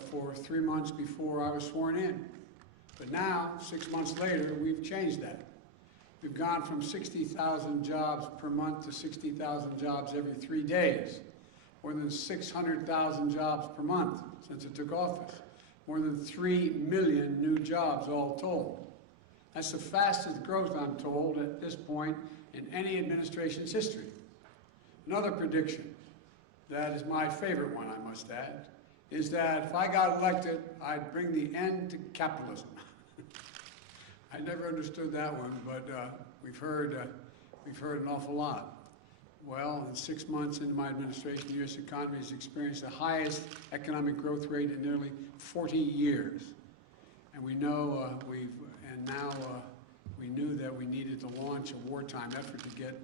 for 3 months before I was sworn in. But now, 6 months later, we've changed that. We've gone from 60,000 jobs per month to 60,000 jobs every 3 days. More than 600,000 jobs per month since it took office. More than 3 million new jobs all told. That's the fastest growth, I'm told, at this point in any administration's history. Another prediction, that is my favorite one, I must add, is that if I got elected, I'd bring the end to capitalism. I never understood that one, but we've heard an awful lot. Well, in 6 months into my administration, the U.S. economy has experienced the highest economic growth rate in nearly 40 years. And we know we knew that we needed to launch a wartime effort to get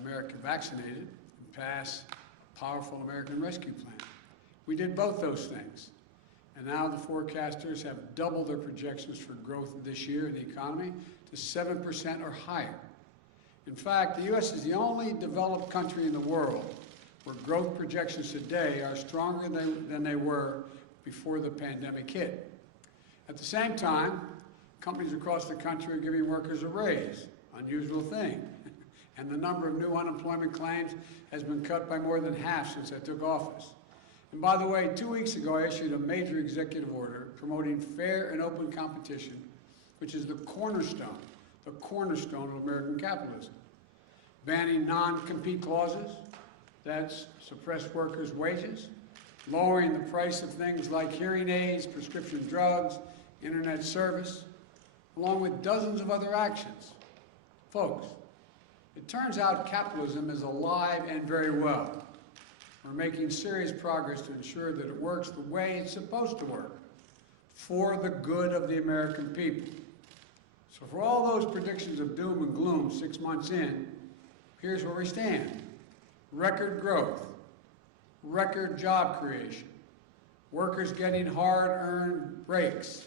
America vaccinated and pass a powerful American Rescue Plan. We did both those things. And now the forecasters have doubled their projections for growth this year in the economy to 7% or higher. In fact, the U.S. is the only developed country in the world where growth projections today are stronger than they were before the pandemic hit. At the same time, companies across the country are giving workers a raise, unusual thing. And the number of new unemployment claims has been cut by more than half since I took office. And by the way, 2 weeks ago, I issued a major executive order promoting fair and open competition, which is the cornerstone of American capitalism. Banning non-compete clauses, that's suppress workers' wages, lowering the price of things like hearing aids, prescription drugs, internet service, along with dozens of other actions. Folks, it turns out capitalism is alive and very well. We're making serious progress to ensure that it works the way it's supposed to work, for the good of the American people. So for all those predictions of doom and gloom 6 months in, here's where we stand. Record growth, record job creation, workers getting hard-earned breaks.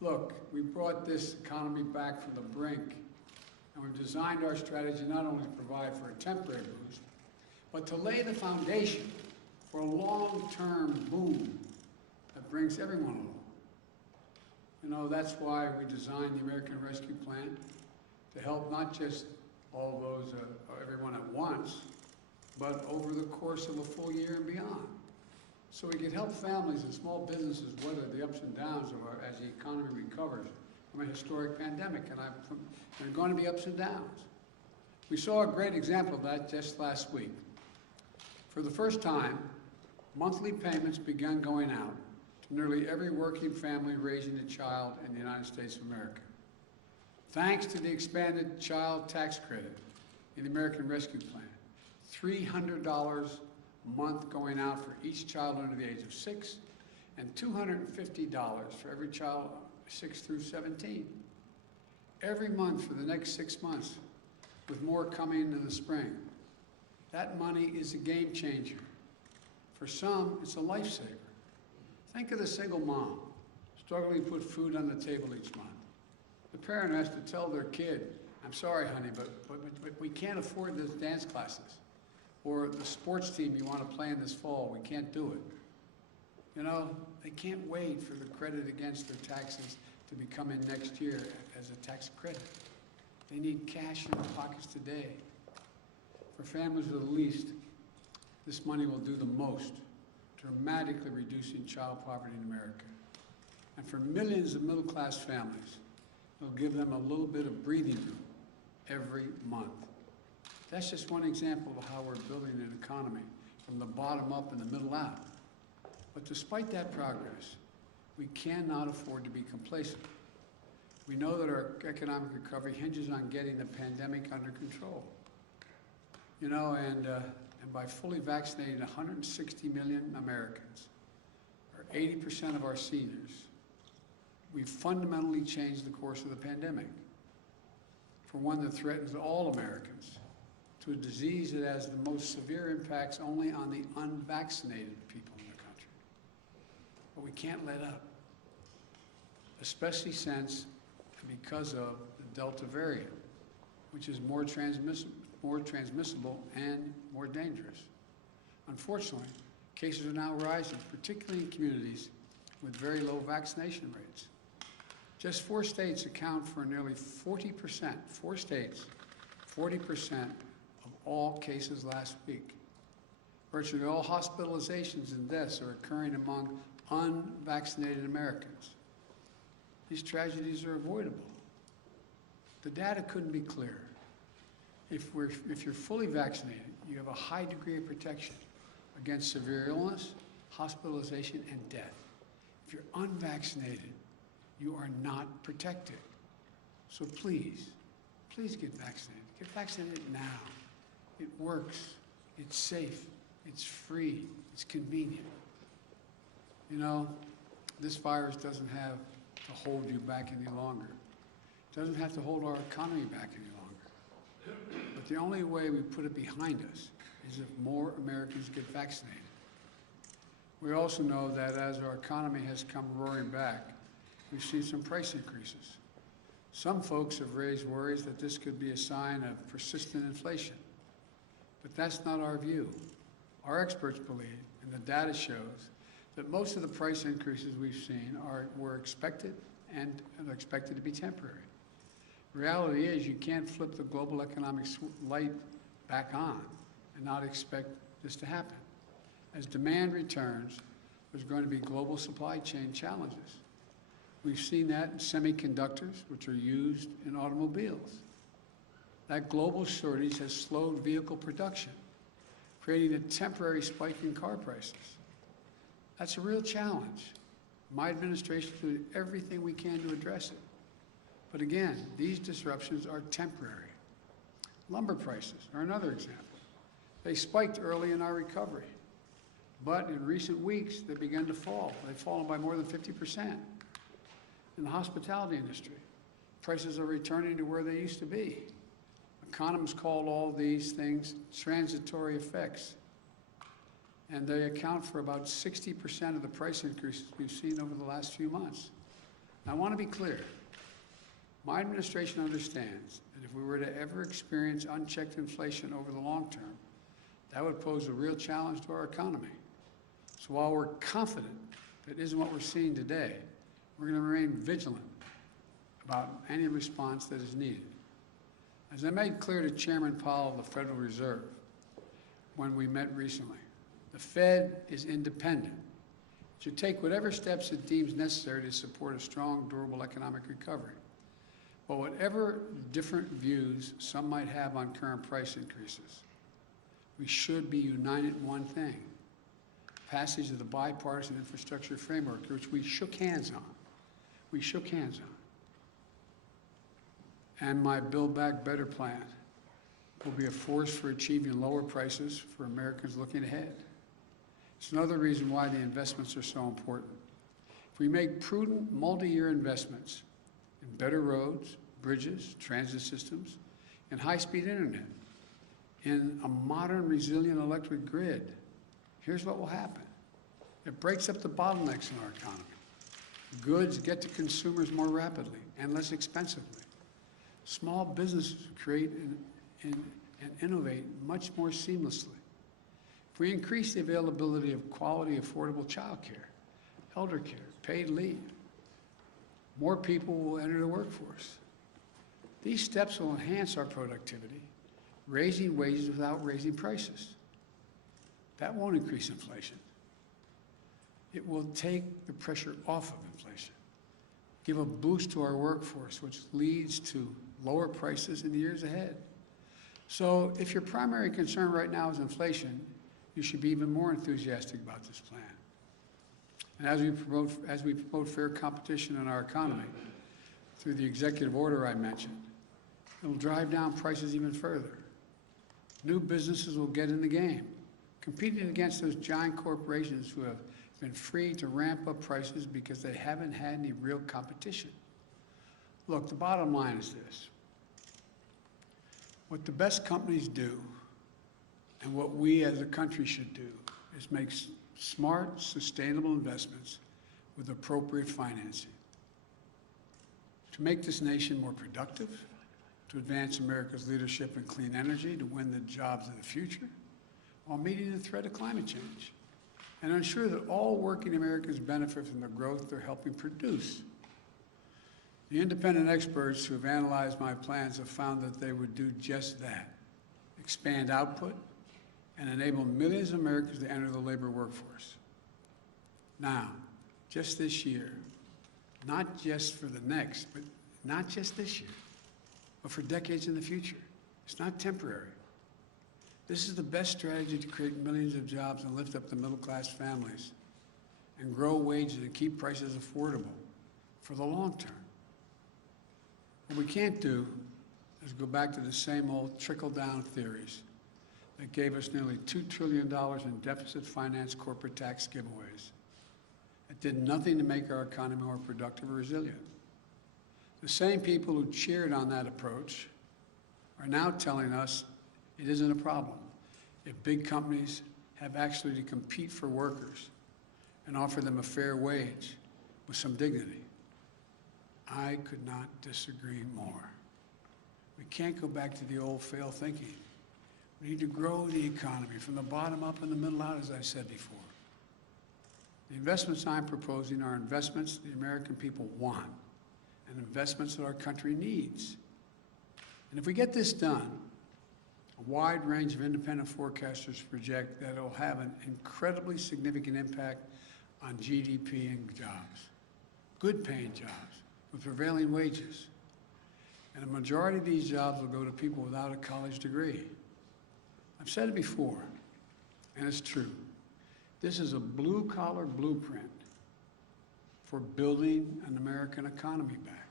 Look, we brought this economy back from the brink, and we've designed our strategy not only to provide for a temporary boost, but to lay the foundation for a long-term boom that brings everyone along. You know, that's why we designed the American Rescue Plan, to help not just all those, everyone at once, but over the course of a full year and beyond. So we can help families and small businesses weather the ups and downs as the economy recovers from a historic pandemic, and there are going to be ups and downs. We saw a great example of that just last week. For the first time, monthly payments began going out to nearly every working family raising a child in the United States of America. Thanks to the expanded child tax credit in the American Rescue Plan, $300 a month going out for each child under the age of 6, and $250 for every child 6 through 17. Every month for the next 6 months, with more coming in the spring. That money is a game changer. For some, it's a lifesaver. Think of the single mom struggling to put food on the table each month. The parent has to tell their kid, I'm sorry, honey, but we can't afford those dance classes. Or the sports team you want to play in this fall, we can't do it. You know, they can't wait for the credit against their taxes to be coming next year as a tax credit. They need cash in their pockets today. For families with the least, this money will do the most, dramatically reducing child poverty in America. And for millions of middle-class families, it'll give them a little bit of breathing room every month. That's just one example of how we're building an economy from the bottom up and the middle out. But despite that progress, we cannot afford to be complacent. We know that our economic recovery hinges on getting the pandemic under control. You know, and by fully vaccinating 160 million Americans, or 80% of our seniors, we've fundamentally changed the course of the pandemic from one that threatens all Americans to a disease that has the most severe impacts only on the unvaccinated people in the country. But we can't let up, especially since and because of the Delta variant, which is more transmissible and more dangerous. Unfortunately, Cases are now rising, particularly in communities with very low vaccination rates. Just 4 states account for nearly 40%, 4 states, 40% of all cases last week. Virtually all hospitalizations and deaths are occurring among unvaccinated Americans. These tragedies are avoidable. The data couldn't be clearer. If you're fully vaccinated, you have a high degree of protection against severe illness, hospitalization, and death. If you're unvaccinated, you are not protected. So please, please get vaccinated. Get vaccinated now. It works. It's safe. It's free. It's convenient. You know, this virus doesn't have to hold you back any longer. It doesn't have to hold our economy back any longer. But the only way we put it behind us is if more Americans get vaccinated. We also know that as our economy has come roaring back, we've seen some price increases. Some folks have raised worries that this could be a sign of persistent inflation. But that's not our view. Our experts believe, and the data shows, that most of the price increases we've seen were expected and are expected to be temporary. The reality is you can't flip the global economic light back on and not expect this to happen. As demand returns, there's going to be global supply chain challenges. We've seen that in semiconductors, which are used in automobiles. That global shortage has slowed vehicle production, creating a temporary spike in car prices. That's a real challenge. My administration will do everything we can to address it. But again, these disruptions are temporary. Lumber prices are another example. They spiked early in our recovery, but in recent weeks, they began to fall. They've fallen by more than 50%. In the hospitality industry, prices are returning to where they used to be. Economists call all these things transitory effects, and they account for about 60% of the price increases we've seen over the last few months. Now, I want to be clear. My administration understands that if we were to ever experience unchecked inflation over the long term, that would pose a real challenge to our economy. So while we're confident that isn't what we're seeing today, we're going to remain vigilant about any response that is needed. As I made clear to Chairman Powell of the Federal Reserve when we met recently, the Fed is independent. It should take whatever steps it deems necessary to support a strong, durable economic recovery. But whatever different views some might have on current price increases, we should be united in one thing: passage of the bipartisan infrastructure framework, which we shook hands on. We shook hands on. And my Build Back Better plan will be a force for achieving lower prices for Americans looking ahead. It's another reason why the investments are so important. If we make prudent multi-year investments in better roads, bridges, transit systems, and high-speed internet, in a modern, resilient electric grid, here's what will happen. It breaks up the bottlenecks in our economy. Goods get to consumers more rapidly and less expensively. Small businesses create and innovate much more seamlessly. If we increase the availability of quality, affordable child care, elder care, paid leave, more people will enter the workforce. These steps will enhance our productivity, raising wages without raising prices. That won't increase inflation. It will take the pressure off of inflation, give a boost to our workforce, which leads to lower prices in the years ahead. So if your primary concern right now is inflation, you should be even more enthusiastic about this plan. And as we promote fair competition in our economy through the executive order I mentioned, it will drive down prices even further. New businesses will get in the game, competing against those giant corporations who have been free to ramp up prices because they haven't had any real competition. Look, the bottom line is this. What the best companies do, and what we as a country should do, is make smart, sustainable investments with appropriate financing to make this nation more productive, to advance America's leadership in clean energy, to win the jobs of the future, while meeting the threat of climate change. and ensure that all working Americans benefit from the growth they're helping produce. The independent experts who have analyzed my plans have found that they would do just that: expand output and enable millions of Americans to enter the labor workforce. Now, just this year, not just for the next, but not just this year, but for decades in the future. It's not temporary. This is the best strategy to create millions of jobs and lift up the middle-class families and grow wages and keep prices affordable for the long term. What we can't do is go back to the same old trickle-down theories that gave us nearly $2 trillion in deficit finance corporate tax giveaways. It did nothing to make our economy more productive or resilient. The same people who cheered on that approach are now telling us it isn't a problem if big companies have actually to compete for workers and offer them a fair wage with some dignity. I could not disagree more. We can't go back to the old fail thinking. We need to grow the economy from the bottom up and the middle out, as I said before. The investments I'm proposing are investments the American people want and investments that our country needs. And if we get this done, a wide range of independent forecasters project that it will have an incredibly significant impact on GDP and jobs, good-paying jobs with prevailing wages. And a majority of these jobs will go to people without a college degree. I've said it before, and it's true. This is a blue-collar blueprint for building an American economy back.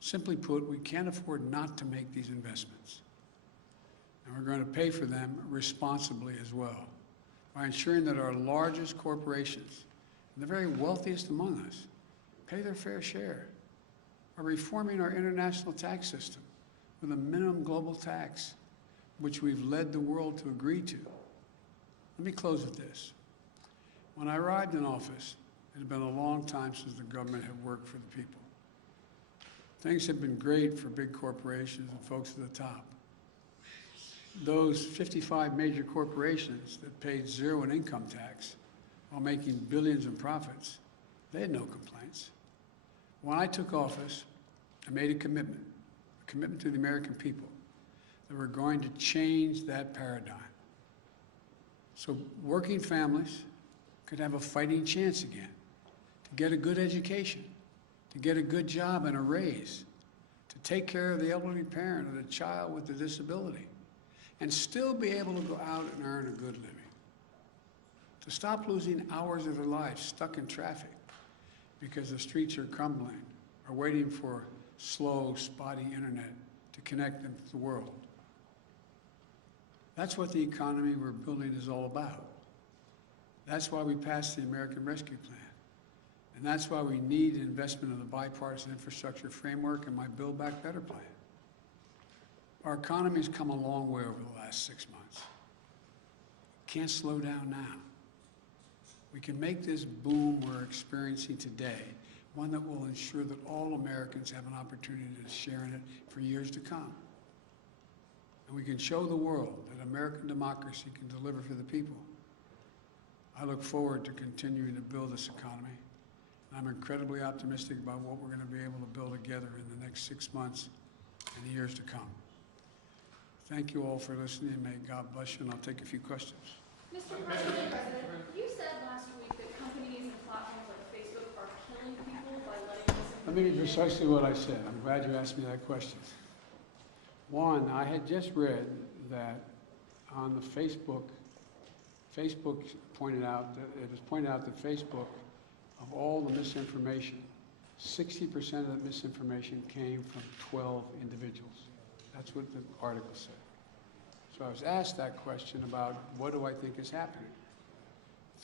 Simply put, we can't afford not to make these investments. And we're going to pay for them responsibly as well, by ensuring that our largest corporations and the very wealthiest among us pay their fair share, by reforming our international tax system with a minimum global tax, which we've led the world to agree to. Let me close with this. When I arrived in office, it had been a long time since the government had worked for the people. Things have been great for big corporations and folks at the top. Those 55 major corporations that paid zero in income tax while making billions in profits, they had no complaints. When I took office, I made a commitment to the American people, that we're going to change that paradigm. So working families could have a fighting chance again, to get a good education, to get a good job and a raise, to take care of the elderly parent or the child with a disability, and still be able to go out and earn a good living. To stop losing hours of their lives stuck in traffic because the streets are crumbling or waiting for slow, spotty internet to connect them to the world. That's what the economy we're building is all about. That's why we passed the American Rescue Plan. And that's why we need investment in the bipartisan infrastructure framework and my Build Back Better plan. Our economy's come a long way over the last 6 months. Can't slow down now. We can make this boom we're experiencing today one that will ensure that all Americans have an opportunity to share in it for years to come. And we can show the world that American democracy can deliver for the people. I look forward to continuing to build this economy. I'm incredibly optimistic about what we're going to be able to build together in the next 6 months and the years to come. Thank you all for listening, and may God bless you, and I'll take a few questions. Mr. President, you said last week that companies and platforms like Facebook are killing people by letting misinformation. Let me give you precisely what I said. I'm glad you asked me that question. One, I had just read that on the Facebook pointed out that it was pointed out that Facebook, of all the misinformation, 60% of the misinformation came from 12 individuals. That's what the article said. So I was asked that question about what do I think is happening.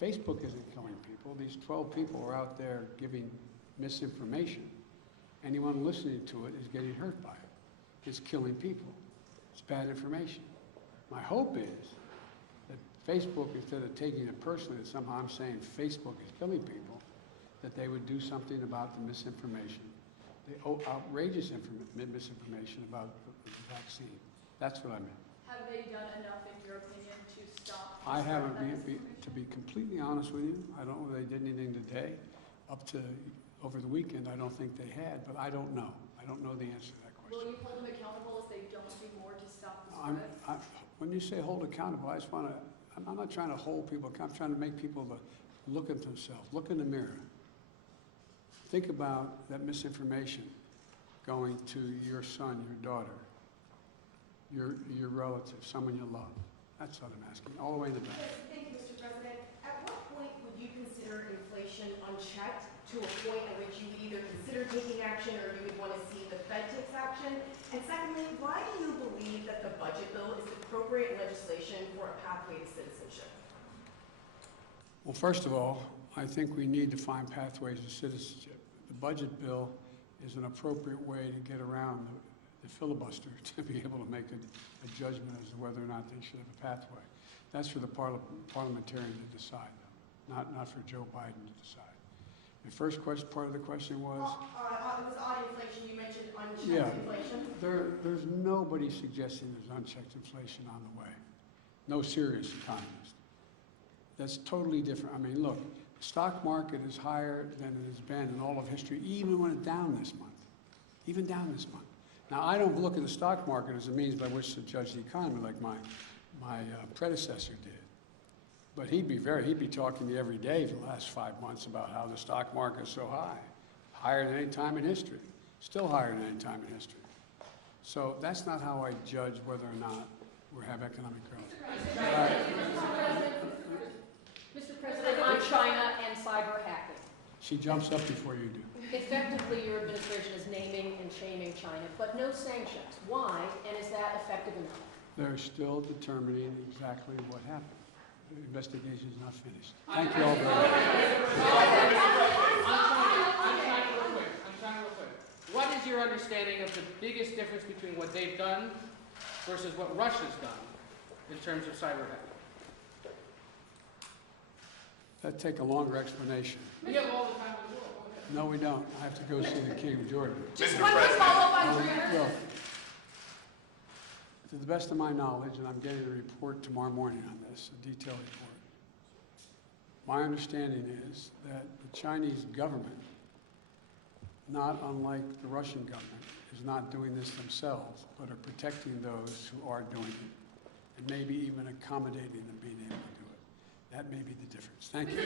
Facebook isn't killing people. These 12 people are out there giving misinformation. Anyone listening to it is getting hurt by it. It's killing people. It's bad information. My hope is that Facebook, instead of taking it personally, that somehow I'm saying Facebook is killing people, that they would do something about the misinformation, the outrageous misinformation about the vaccine. That's what I meant. Have they done enough, in your opinion, to stop I haven't, to be completely honest with you, I don't know if they did anything today. Up to over the weekend, I don't think they had, but I don't know. I don't know the answer to that question. Will you hold them accountable if they don't do more to stop the spread? When you say hold accountable, I just want to, I'm not trying to hold people accountable. I'm trying to make people look at themselves, look in the mirror. Think about that misinformation going to your son, your daughter, your relative, someone you love. That's what I'm asking, all the way in the back. Thank you, Mr. President. At what point would you consider inflation unchecked to a point at which you would either consider taking action or you would want to see the Fed takes action? And secondly, why do you believe that the budget bill is appropriate legislation for a pathway to citizenship? Well, first of all, I think we need to find pathways to citizenship. The budget bill is an appropriate way to get around the filibuster to be able to make a judgment as to whether or not they should have a pathway. That's for the parliamentarian to decide, not for Joe Biden to decide. The first part of the question was? It was on inflation. You mentioned unchecked inflation. There's nobody suggesting there's unchecked inflation on the way. No serious economist. That's totally different. I mean, look, the stock market is higher than it has been in all of history, even when it's down this month. Even down this month. Now, I don't look at the stock market as a means by which to judge the economy like my predecessor did. But he'd be talking to me every day for the last 5 months about how the stock market is so high, higher than any time in history, still higher than any time in history. So that's not how I judge whether or not we have economic growth. Mr. President, on China and cyber hacking. She jumps up before you do. Effectively, your administration is naming and shaming China, but no sanctions. Why, and is that effective enough? They're still determining exactly what happened. The investigation is not finished. Thank you all very much. I'm trying real quick. What is your understanding of the biggest difference between what they've done versus what Russia's done in terms of cyber hacking? That'd take a longer explanation. We have all the time in the world. No, we don't. I have to go see the King of Jordan. Just one quick follow-up on Well, to the best of my knowledge, and I'm getting a report tomorrow morning on this, a detailed report, my understanding is that the Chinese government, not unlike the Russian government, is not doing this themselves, but are protecting those who are doing it, and maybe even accommodating them being able to do it. That may be the difference. Thank you.